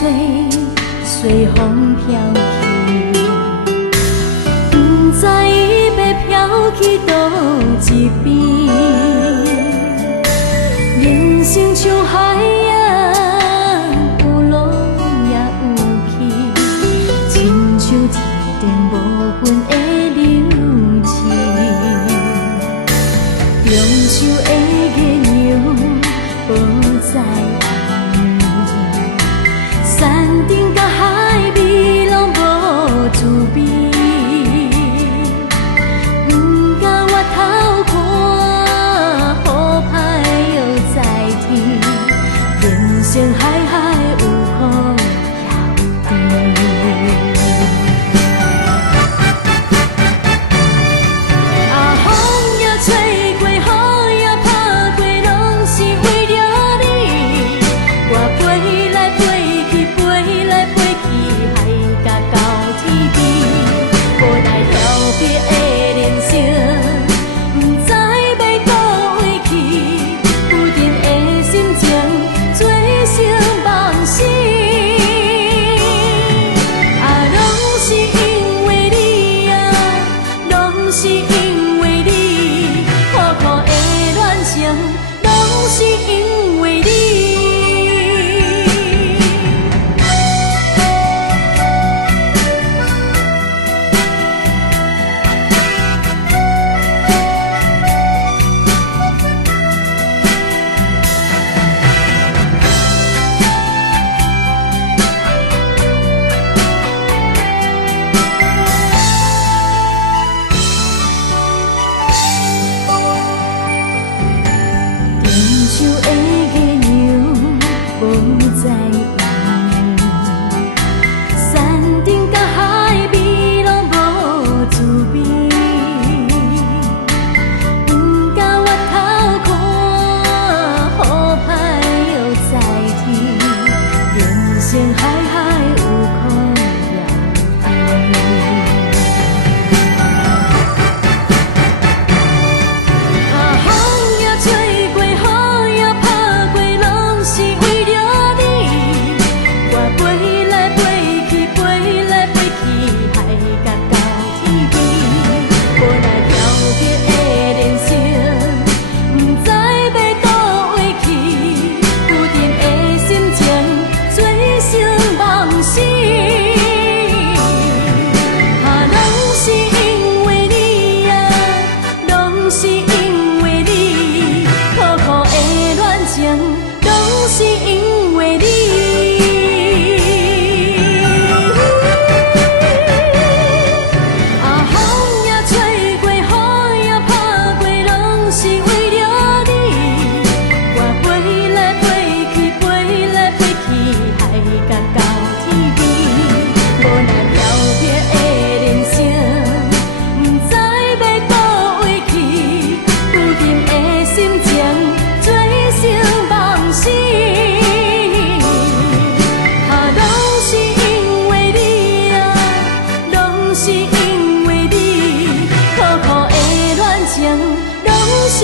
随风飘去，不知伊要飘去倒一边。人生像海洋，有落也有起，亲像一程无分的流程。中秋的月亮无在暗，山顶甲海味拢无滋味。不甲我头看，雨歹又在天，人生海海有苦也有甜。啊，风也吹过，雨也打过，拢是为了你。我飞来飞去，飞来飞去，海甲到天边。无奈特别的人生，不知要倒位去，有阵的心情做成梦醒。啊，拢是因为你啊，拢是因为你，苦苦的恋情，拢是因为你。中秋的月亮无在暗，山顶甲海味拢无滋味。不甲我头看，雨歹又在天，人生海海有苦也有甜。啊，风也吹过，雨也打过，拢是为了你。我飞来飞去，飞来飞去，海甲到天边。无奈特别的人生，不知要倒位去，有阵的心情做成梦醒。啊，拢是因为你啊，拢是因为你，苦苦的恋情，拢是因为你。啊，风也吹过，雨也打过，拢是为了你。我飞来飞去，飞来飞去，海甲到天边。无奈特别的人生，不知要倒位去，有阵的心情做成梦醒。啊，拢是因为你啊，拢是因为你，苦苦的恋情，拢是